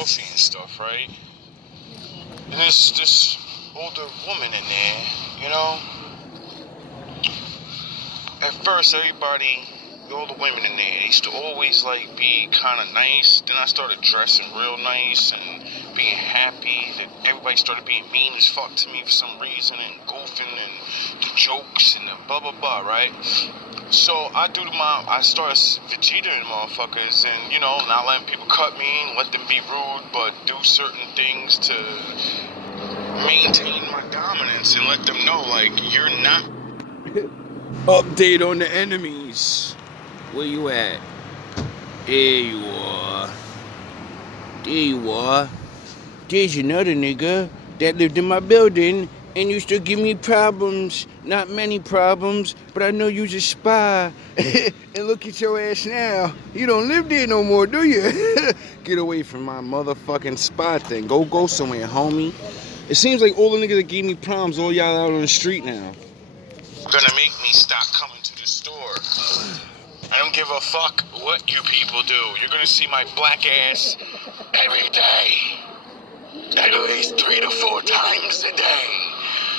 coffee and stuff, right? And there's this older woman in there, you know? At first, everybody, all the women in there, they used to always, like, be kind of nice. Then I started dressing real nice and being happy. That everybody started being mean as fuck to me for some reason and goofing and the jokes and the blah, blah, blah, right? So I started Vegeta motherfuckers and, you know, not letting people cut me and let them be rude, but do certain things to maintain my dominance and let them know, like, you're not. Update on the enemies. Where you at? There you are. There you are. There's another nigga that lived in my building and used to give me problems. Not many problems, but I know you's a spy. And look at your ass now. You don't live there no more, do you? Get away from my motherfucking spy thing. Go somewhere, homie. It seems like all the niggas that gave me problems, all y'all out on the street now. Gonna make me stop coming to the store. I don't give a fuck what you people do. You're gonna see my black ass every day. At least 3 to 4 times a day.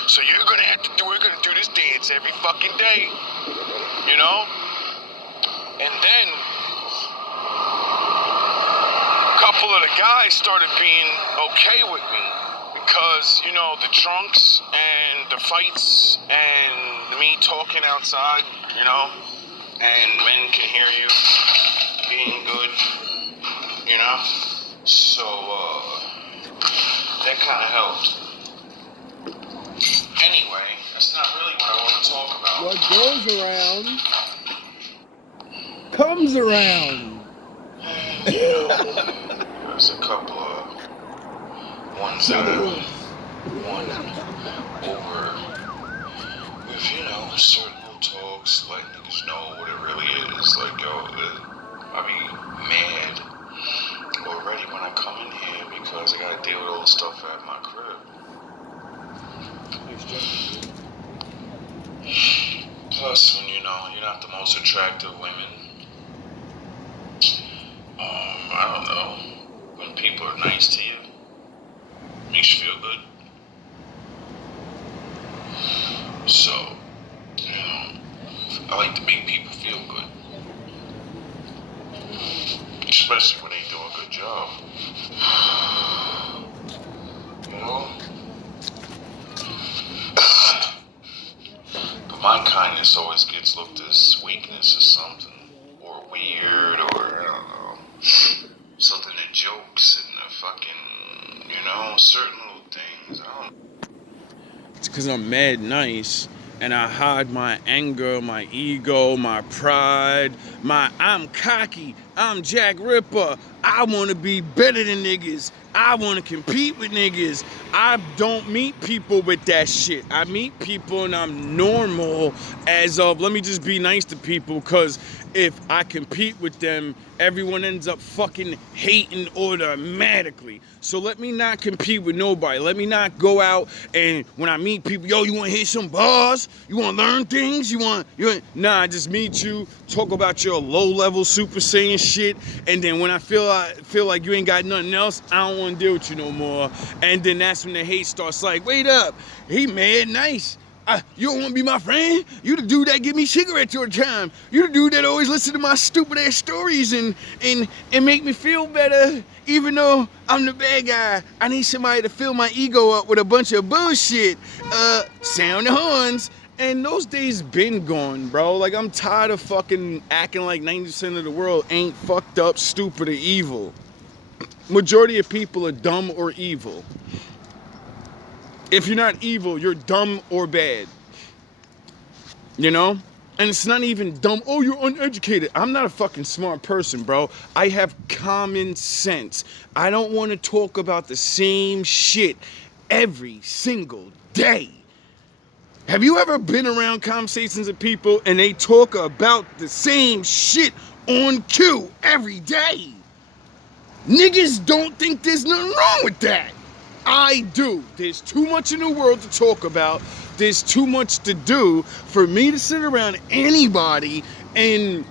So we're gonna do this dance every fucking day. You know? And then a couple of the guys started being okay with me. Because, you know, the drunks and the fights and me talking outside, you know, and men can hear you being good, you know, so, that kind of helped. Anyway, that's not really what I want to talk about. What goes around comes around. There's a couple of ones that I won over with, you know, certain little talks, like niggas know what it really is. Like, yo, I be mad already when I come in here because I gotta deal with all the stuff at my crib. Plus, when you know, you're not the most attractive women, I don't know, when people are nice to you, makes you feel good. So, you know, I like to make people feel good. Especially when they do a good job. You know? But my kindness always gets looked as weakness or something. Or weird, or I don't know. Something that jokes and the fucking, you know, certain little things. I don't. It's because I'm mad nice and I hide my anger, my ego, my pride, I'm cocky, I'm Jack Ripper, I want to be better than niggas, I want to compete with niggas. I don't meet people with that shit. I meet people and I'm normal as of, let me just be nice to people, because if I compete with them, everyone ends up fucking hating automatically. So let me not compete with nobody. Let me not go out and when I meet people, yo, you want to hit some bars? You want to learn things? Nah, I just meet you, talk about your low-level Super Saiyan shit, and then when I feel like you ain't got nothing else, I don't want to deal with you no more. And then that's when the hate starts like, wait up, he mad nice. You don't want to be my friend? You the dude that give me cigarettes all the time. You the dude that always listen to my stupid ass stories and make me feel better, even though I'm the bad guy. I need somebody to fill my ego up with a bunch of bullshit. Sound the horns. And those days been gone, bro. Like, I'm tired of fucking acting like 90% of the world ain't fucked up, stupid, or evil. Majority of people are dumb or evil. If you're not evil, you're dumb or bad. You know? And it's not even dumb. Oh, you're uneducated. I'm not a fucking smart person, bro. I have common sense. I don't want to talk about the same shit every single day. Have you ever been around conversations of people and they talk about the same shit on cue every day? Niggas don't think there's nothing wrong with that. I do. There's too much in the world to talk about. There's too much to do for me to sit around anybody and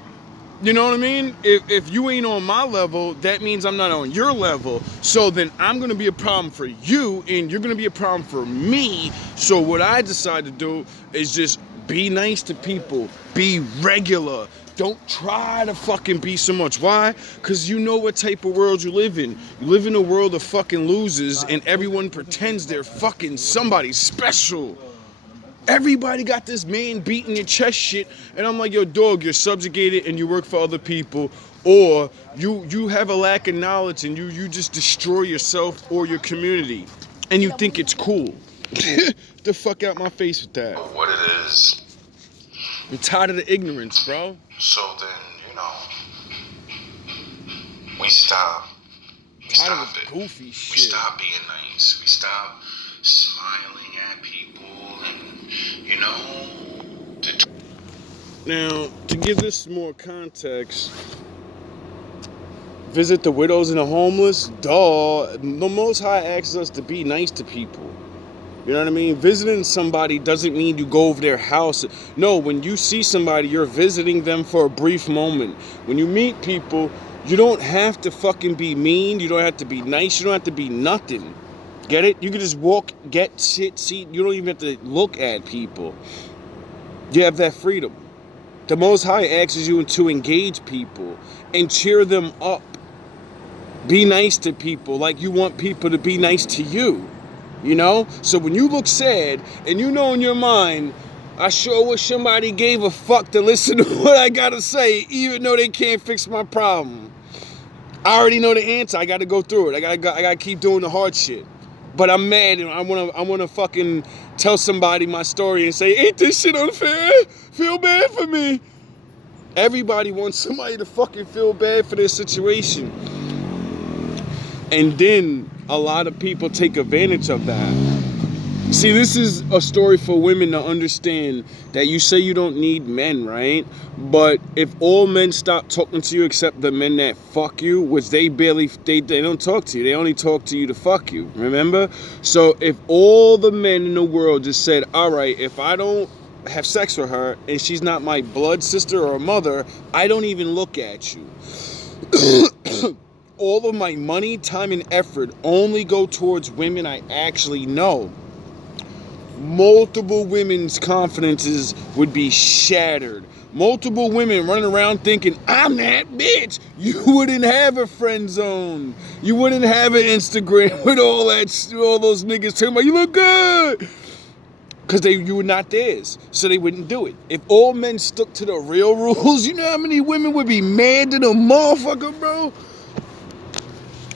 You know what I mean? If you ain't on my level, that means I'm not on your level. So then I'm gonna be a problem for you, and you're gonna be a problem for me. So what I decide to do is just be nice to people, be regular. Don't try to fucking be so much. Why? Because you know what type of world you live in. You live in a world of fucking losers, and everyone pretends they're fucking somebody special. Everybody got this man beating your chest shit, and I'm like, yo, dog, you're subjugated and you work for other people, or you have a lack of knowledge and you just destroy yourself or your community, and you think it's cool. The fuck out my face with that. What it is. I'm tired of the ignorance, bro. So then, we stop. We Tired stop of the it. goofy We shit. stop being nice. We stop smiling at people and, Now, to give this more context, visit the widows and the homeless. Duh. The Most High asks us to be nice to people. You know what I mean? Visiting somebody doesn't mean you go over their house. No, when you see somebody, you're visiting them for a brief moment. When you meet people, you don't have to fucking be mean. You don't have to be nice. You don't have to be nothing. Get it? You can just walk, get shit, see. You don't even have to look at people. You have that freedom. The Most High asks you to engage people and cheer them up. Be nice to people like you want people to be nice to you. You know? So when you look sad and you know in your mind, I sure wish somebody gave a fuck to listen to what I gotta say, even though they can't fix my problem. I already know the answer. I gotta go through it. I gotta keep doing the hard shit. But I'm mad and I wanna fucking tell somebody my story and say, ain't this shit unfair? Feel bad for me. Everybody wants somebody to fucking feel bad for their situation. And then a lot of people take advantage of that. See, this is a story for women to understand that you say you don't need men, right? But if all men stop talking to you except the men that fuck you, which they don't talk to you. They only talk to you to fuck you, remember? So if all the men in the world just said, all right, if I don't have sex with her and she's not my blood sister or mother, I don't even look at you. All of my money, time, and effort only go towards women I actually know. Multiple women's confidences would be shattered. Multiple women running around thinking, I'm that bitch. You wouldn't have a friend zone. You wouldn't have an Instagram with all those niggas talking about, you look good. Because you were not theirs. So they wouldn't do it. If all men stuck to the real rules, you know how many women would be mad to the motherfucker, bro?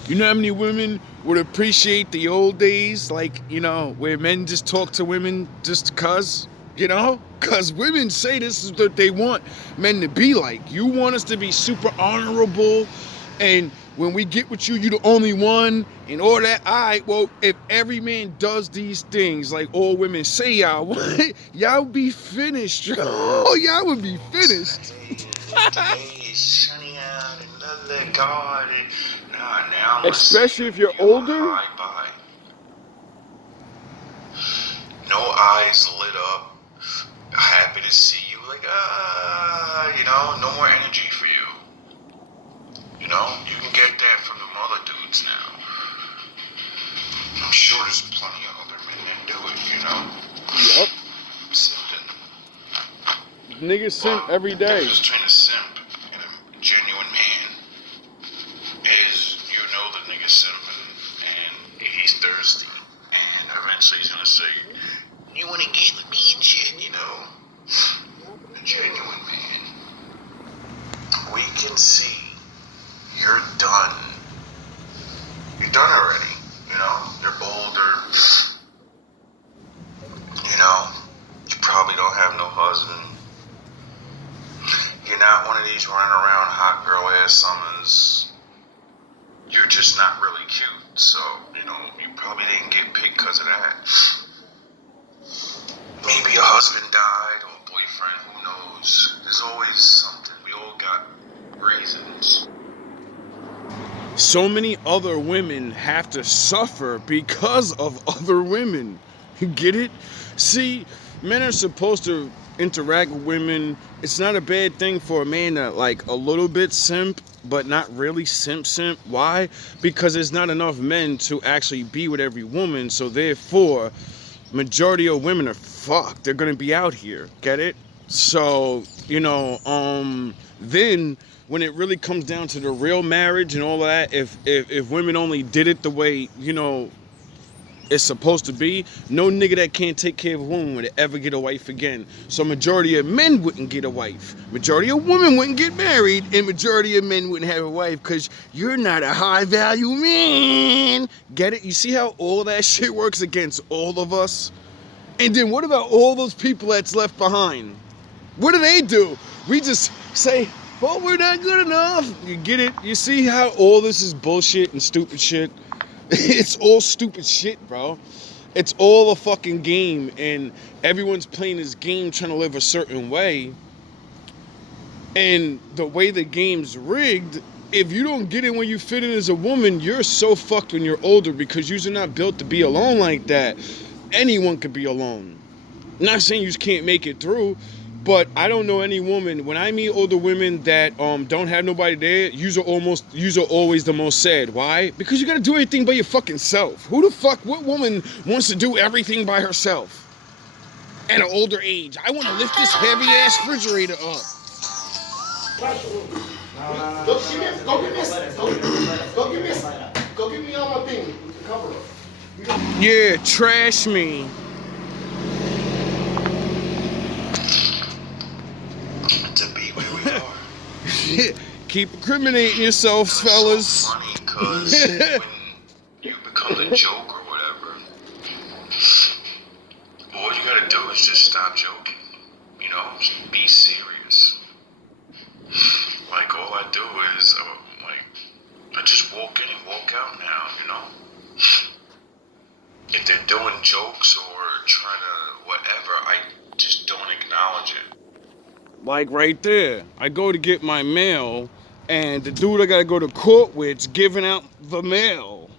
You know how many women would appreciate the old days, like, where men just talk to women just cause, Because women say this is what they want men to be like. You want us to be super honorable, and when we get with you, you the only one, and all that. All right, well, if every man does these things like all women say y'all would, y'all be finished. Oh, y'all would be finished. It's sunny out and lovely garden. Now Especially if you're older. Bye. No eyes lit up. Happy to see you. Like, no more energy for you. You can get that from the other dudes now. I'm sure there's plenty of other men that do it, Yep. Simping. Niggas simp every day. The difference between a simp and a genuine man is, the nigga simping, and he's thirsty, and eventually he's gonna say, you wanna get with me and shit, A genuine man. We can see you're done. You're done already, You're bolder. You probably don't have no husband. You're not one of these running around hot girl ass summers. You're just not really cute. So, you probably didn't get picked because of that. Maybe your husband died or a boyfriend, who knows? There's always something. We all got reasons. So many other women have to suffer because of other women. You get it? See, men are supposed to interact with women, it's not a bad thing for a man to like a little bit simp, but not really simp. Why? Because there's not enough men to actually be with every woman, so therefore majority of women are fucked. They're gonna be out here. Get it? So, then when it really comes down to the real marriage and all of that, if women only did it the way, it's supposed to be, no nigga that can't take care of a woman would ever get a wife again. So majority of men wouldn't get a wife. Majority of women wouldn't get married, and majority of men wouldn't have a wife because you're not a high value man. Get it? You see how all that shit works against all of us? And then what about all those people that's left behind? What do? We just say, well, we're not good enough. You get it? You see how all this is bullshit and stupid shit? It's all stupid shit, bro. It's all a fucking game, and everyone's playing this game trying to live a certain way. And the way the game's rigged, if you don't get in when you fit in as a woman, you're so fucked when you're older because you're not built to be alone like that. Anyone could be alone. I'm not saying you just can't make it through, but I don't know any woman. When I meet older women that don't have nobody there, you're always the most sad. Why? Because you gotta do everything by your fucking self. What woman wants to do everything by herself? At an older age. I wanna lift this heavy ass refrigerator up. Go get me on my thing. Cover up. Yeah, trash me. To be where we are. Keep incriminating yourselves, fellas. So funny because when you become the joke or whatever, all you gotta do is just stop joking. Just be serious. Like all I do is I just walk in and walk out now. If they're doing jokes or trying to whatever, I just don't acknowledge it. Like right there, I go to get my mail, and the dude I gotta go to court with's giving out the mail.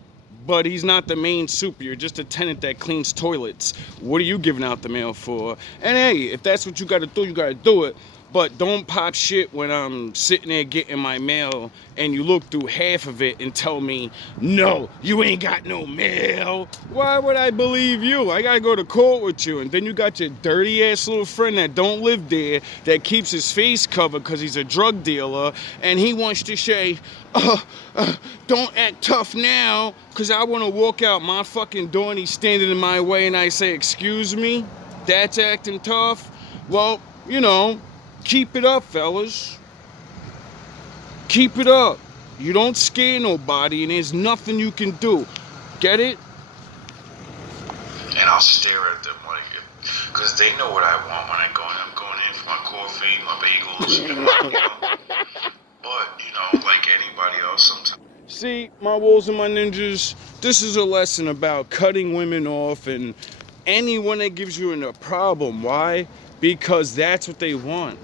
But he's not the main super, you're just a tenant that cleans toilets. What are you giving out the mail for? And hey, if that's what you gotta do, you gotta do it. But don't pop shit when I'm sitting there getting my mail and you look through half of it and tell me, no, you ain't got no mail. Why would I believe you? I gotta go to court with you. And then you got your dirty ass little friend that don't live there, that keeps his face covered because he's a drug dealer, and he wants to say, don't act tough now, because I want to walk out my fucking door and he's standing in my way and I say, excuse me? That's acting tough? Well, keep it up, fellas. Keep it up. You don't scare nobody, and there's nothing you can do. Get it? And I'll stare at them because they know what I want when I go in. I'm going in for my coffee, my bagels, But, like anybody else sometimes. See, my wolves and my ninjas, this is a lesson about cutting women off and anyone that gives you a problem. Why? Because that's what they want.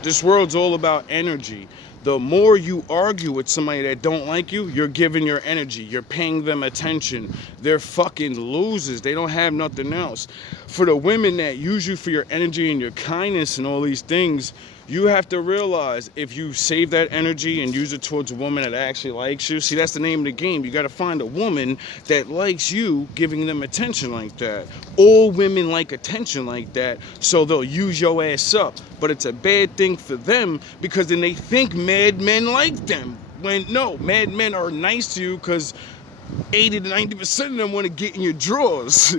This world's all about energy. The more you argue with somebody that don't like you, you're giving your energy. You're paying them attention. They're fucking losers. They don't have nothing else. For the women that use you for your energy and your kindness and all these things, you have to realize if you save that energy and use it towards a woman that actually likes you, see, that's the name of the game. You got to find a woman that likes you giving them attention like that. All women like attention like that, so they'll use your ass up. But it's a bad thing for them because then they think mad men like them. When no, mad men are nice to you because 80 to 90% of them want to get in your drawers.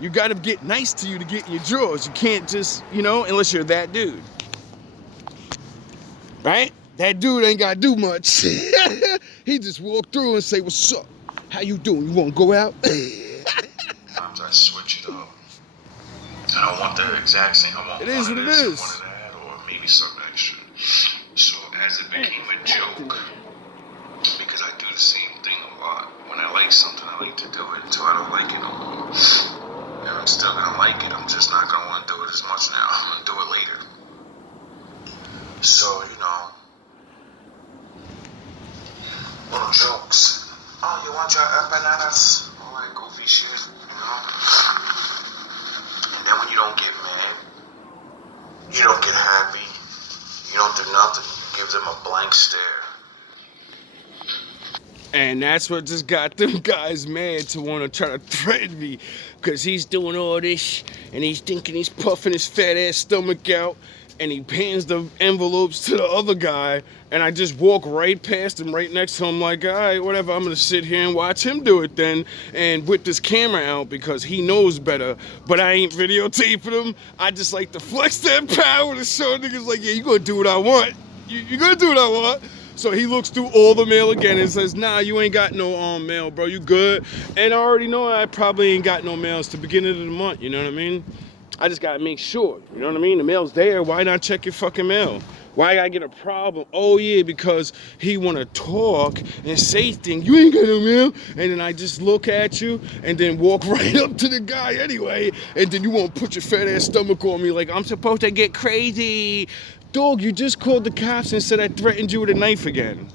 You got to get nice to you to get in your drawers. You can't just, unless you're that dude. Right? That dude ain't gotta do much. He just walk through and say, what's up? How you doing? You wanna go out? Sometimes I switch it up. I don't want the exact same. I want it is what it this, is. one of that, or maybe something extra. So as it became a joke, because I do the same thing a lot. When I like something, I like to do it until I don't like it no more. And I'm still gonna like it. I'm just not gonna want to do it as much now. I'm gonna do it later. So, little jokes. Oh, you want your empanadas? All that goofy shit, And then when you don't get mad, gives him a blank stare. And that's what just got them guys mad to want to try to threaten me. Because he's doing all this, and he's thinking he's puffing his fat ass stomach out, and he hands the envelopes to the other guy, and I just walk right past him, right next to him, like, all right, whatever, I'm going to sit here and watch him do it then, and with this camera out, because he knows better, but I ain't videotaping him. I just like to flex that power to show niggas like, yeah, you going to do what I want. You going to do what I want. So he looks through all the mail again and says, nah, you ain't got no mail, bro. You good? And I already know I probably ain't got no mail. It's the beginning of the month, you know what I mean? I just gotta make sure, you know what I mean? The mail's there. Why not check your fucking mail? Why I gotta get a problem? Oh yeah, because he wanna talk and say things. You ain't got no mail. And then I just look at you and then walk right up to the guy anyway. And then you won't put your fat ass stomach on me like I'm supposed to get crazy. Dog, you just called the cops and said I threatened you with a knife again.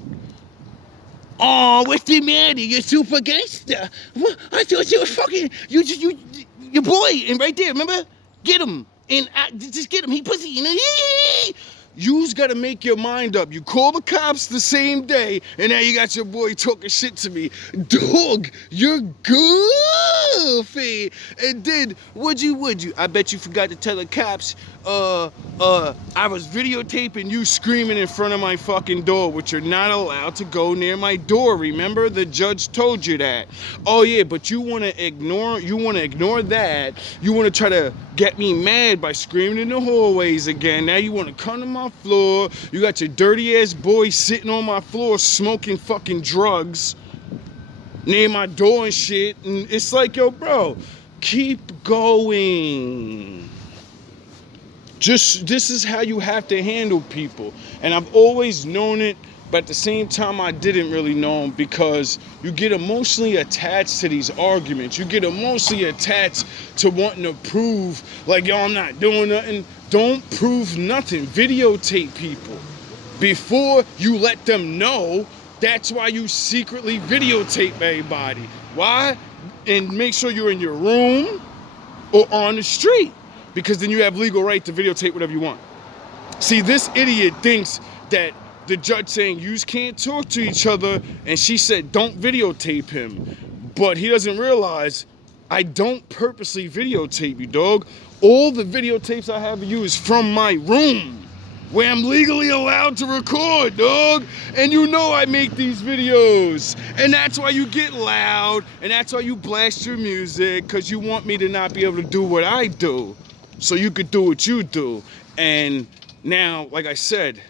Oh, what's the matter? You're super gangster. What? I thought you were fucking, your boy, and right there, remember? Get him, and just get him, he pussy, you know? You's gotta make your mind up. You call the cops the same day, and now you got your boy talking shit to me. Dog, you're goofy. And then, would you? I bet you forgot to tell the cops, I was videotaping you screaming in front of my fucking door, which you're not allowed to go near my door. Remember? The judge told you that. Oh yeah, but you wanna ignore that. You wanna try to get me mad by screaming in the hallways again. Now you wanna come to my floor. You got your dirty ass boy sitting on my floor smoking fucking drugs near my door and shit. And it's like, yo, bro, keep going. This is how you have to handle people. And I've always known it, but at the same time I didn't really know them, because you get emotionally attached to these arguments. You get emotionally attached to wanting to prove, like, yo, I'm not doing nothing. Don't prove nothing. Videotape people before you let them know. That's why you secretly videotape everybody. Why? And make sure you're in your room or on the street, because then you have legal right to videotape whatever you want. See, this idiot thinks that the judge saying you can't talk to each other, and she said don't videotape him. But he doesn't realize I don't purposely videotape you, dog. All the videotapes I have of you is from my room, where I'm legally allowed to record, dog. And you know I make these videos. And that's why you get loud, and that's why you blast your music, because you want me to not be able to do what I do, so you could do what you do. And now, like I said,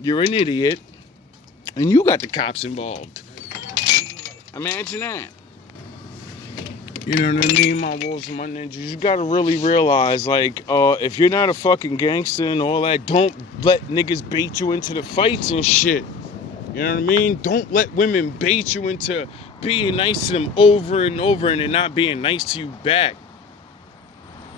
you're an idiot, and you got the cops involved. Imagine that. You know what I mean, my wolves and my ninjas? You gotta really realize, like, if you're not a fucking gangster and all that, don't let niggas bait you into the fights and shit. You know what I mean? Don't let women bait you into being nice to them over and over and then not being nice to you back.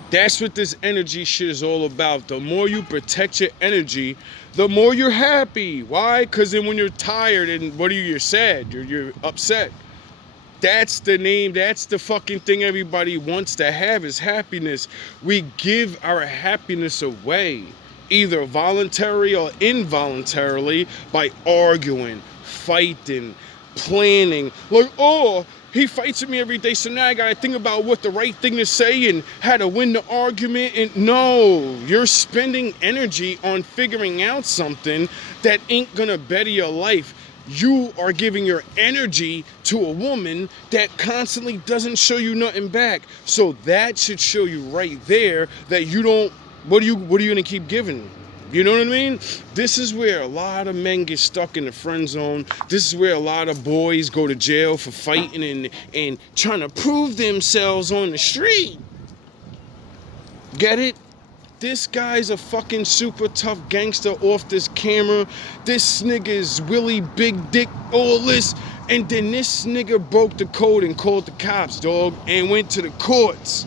That's what this energy shit is all about. The more you protect your energy, the more you're happy. Why? Because then when you're tired and you're sad, you're upset. That's the name, that's the fucking thing everybody wants to have, is happiness. We give our happiness away, either voluntarily or involuntarily, by arguing, fighting, planning. Like, oh, he fights with me every day, so now I gotta think about what the right thing to say and how to win the argument. And no, you're spending energy on figuring out something that ain't gonna better your life. You are giving your energy to a woman that constantly doesn't show you nothing back. So that should show you right there that you don't, what are you gonna keep giving? You know what I mean? This is where a lot of men get stuck in the friend zone. This is where a lot of boys go to jail for fighting and trying to prove themselves on the street. Get it? This guy's a fucking super tough gangster off this camera. This nigga is Willie Big Dick, all this. And then this nigga broke the code and called the cops, dog, and went to the courts.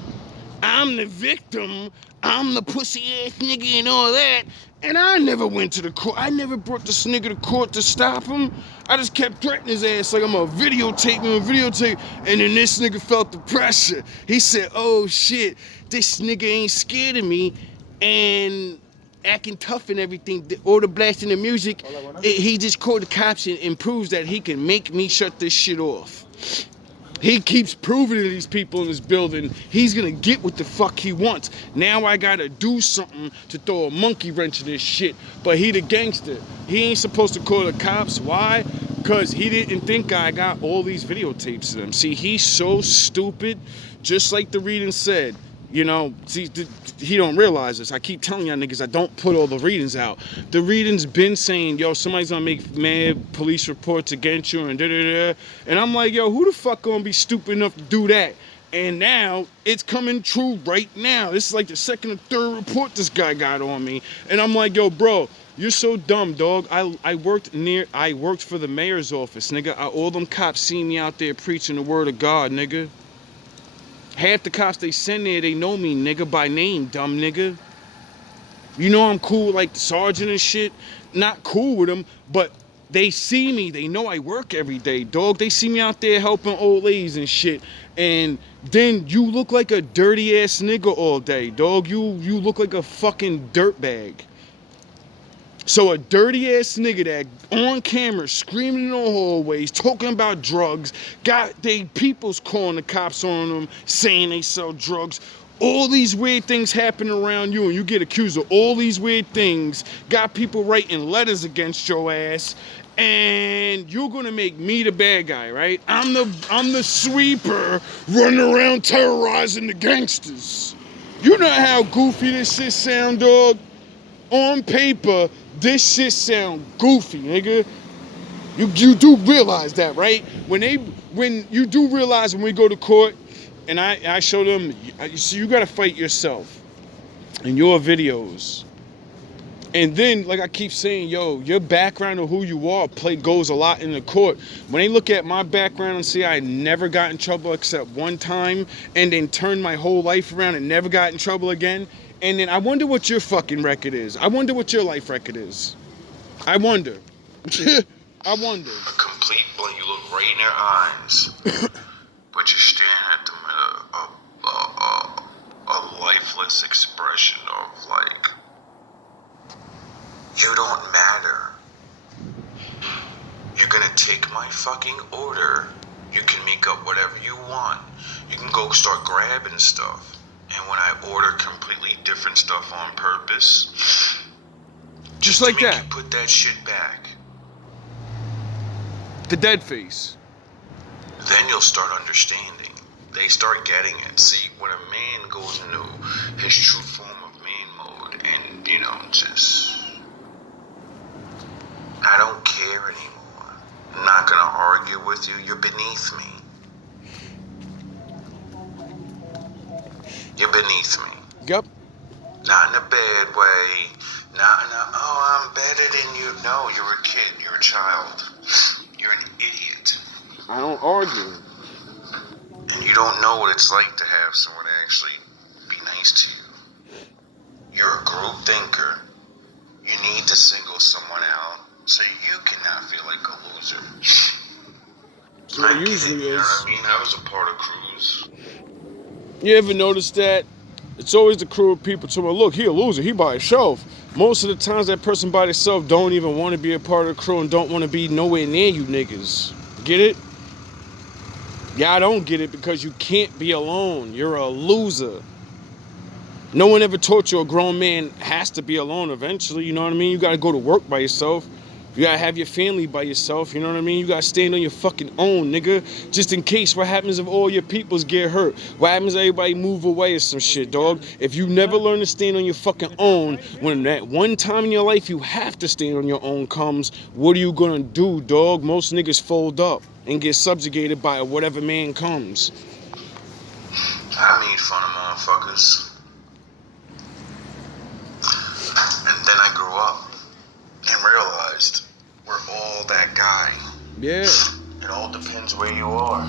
I'm the victim. I'm the pussy ass nigga and all that. And I never went to the court. I never brought this nigga to court to stop him. I just kept threatening his ass like I'm gonna videotape. And then this nigga felt the pressure. He said, oh shit, this nigga ain't scared of me. And acting tough and everything, all the blasting the music, he just called the cops and proves that he can make me shut this shit off. He keeps proving to these people in this building he's gonna get what the fuck he wants. Now I gotta do something to throw a monkey wrench in this shit. But he the gangster. He ain't supposed to call the cops. Why? Because he didn't think I got all these videotapes of them. See, he's so stupid, just like the reading said. You know, see, he don't realize this. I keep telling y'all niggas I don't put all the readings out. The readings been saying, yo, somebody's gonna make mad police reports against you and da-da-da. And I'm like, yo, who the fuck gonna be stupid enough to do that? And now, it's coming true right now. This is like the second or third report this guy got on me. And I'm like, yo, bro, you're so dumb, dog. I worked for the mayor's office, nigga. All them cops see me out there preaching the word of God, nigga. Half the cops they send there, they know me, nigga, by name, dumb nigga. You know I'm cool with, like, the sergeant and shit. Not cool with them, but they see me. They know I work every day, dog. They see me out there helping old ladies and shit. And then you look like a dirty-ass nigga all day, dog. You look like a fucking dirtbag. So a dirty-ass nigga that on camera screaming in the hallways, talking about drugs, got they people's calling the cops on them, saying they sell drugs. All these weird things happen around you and you get accused of all these weird things, got people writing letters against your ass, and you're gonna make me the bad guy, right? I'm the sweeper running around terrorizing the gangsters. You know how goofy this shit sound, dog? On paper, this shit sound goofy, nigga. You do realize that, right? When you do realize when we go to court, and I show them, so you gotta fight yourself in your videos. And then, like I keep saying, yo, your background of who you are goes a lot in the court. When they look at my background and see I never got in trouble except one time, and then turned my whole life around and never got in trouble again, and then I wonder what your fucking record is. I wonder what your life record is. I wonder. I wonder. A complete blank. You look right in their eyes, but you're staring at them in a lifeless expression of like, you don't matter. You're gonna take my fucking order. You can make up whatever you want. You can go start grabbing stuff. And when I order completely different stuff on purpose, just like that, you put that shit back. The dead face. Then you'll start understanding. They start getting it. See, when a man goes into his true form of man mode, and just, I don't care anymore. I'm not gonna argue with you. You're beneath me. You're beneath me. Yep. Not in a bad way. Not in a, oh, I'm better than you. No, you're a kid. You're a child. You're an idiot. I don't argue. And you don't know what it's like to have someone actually be nice to you. You're a group thinker. You need to single someone out so you cannot feel like a loser. So it usually is. You know what I mean? I was a part of crews. You ever notice that? It's always the crew of people talking about, look, he a loser, he by himself. Most of the times that person by themselves don't even want to be a part of the crew and don't want to be nowhere near you niggas. Get it? Yeah, I don't get it because you can't be alone. You're a loser. No one ever taught you a grown man has to be alone eventually, you know what I mean? You gotta go to work by yourself. You gotta have your family by yourself, you know what I mean? You gotta stand on your fucking own, nigga. Just in case, what happens if all your peoples get hurt? What happens if everybody move away or some shit, dog? If you never learn to stand on your fucking own, when that one time in your life you have to stand on your own comes, what are you gonna do, dog? Most niggas fold up and get subjugated by whatever man comes. I made fun of motherfuckers. And then I grew up and realized we're all that guy. Yeah. It all depends where you are.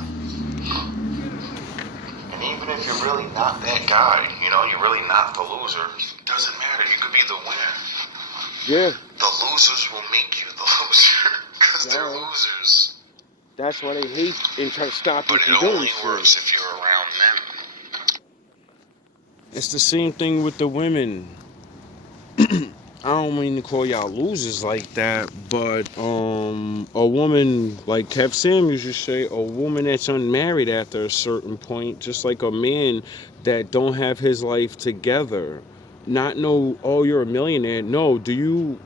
And even if you're really not that guy, you're really not the loser, it doesn't matter. You could be the winner. Yeah. The losers will make you the loser because they're losers. That's why they hate and try to stop you from doing shit. But it only works if you're around them. It's the same thing with the women. I don't mean to call y'all losers like that, but a woman, like Kev Sam used to say, a woman that's unmarried after a certain point, just like a man that don't have his life together. Not know, oh, you're a millionaire. No, do you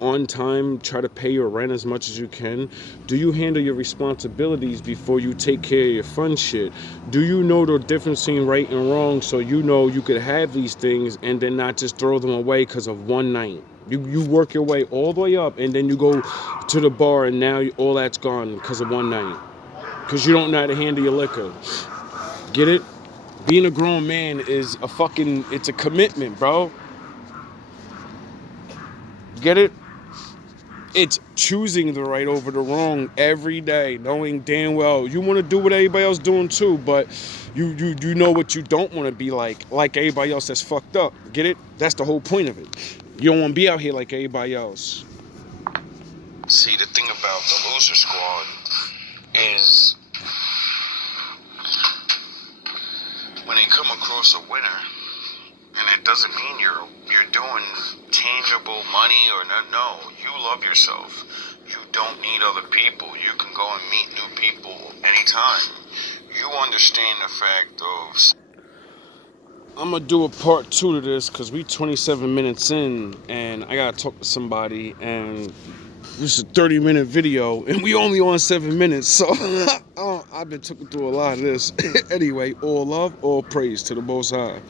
on time try to pay your rent as much as you can? Do you handle your responsibilities before you take care of your fun shit? Do you know the difference between right and wrong, so you know you could have these things and then not just throw them away because of one night? You work your way all the way up and then you go to the bar and now all that's gone because of one night, because you don't know how to handle your liquor. Get it? Being a grown man is it's a commitment, bro. Get it? It's choosing the right over the wrong every day, knowing damn well you want to do what everybody else doing too, but you know what you don't want to be like everybody else that's fucked up. Get it? That's the whole point of it. You don't want to be out here like everybody else. See, the thing about the loser squad is when they come across a winner, and it doesn't mean you're doing tangible money or no. You love yourself. You don't need other people. You can go and meet new people anytime. You understand the fact of. I'm gonna do a part 2 to this because we 27 minutes in and I gotta talk to somebody, and this is a 30-minute video and we only on 7 minutes, so I've been talking through a lot of this. Anyway, all love, all praise to the Most High.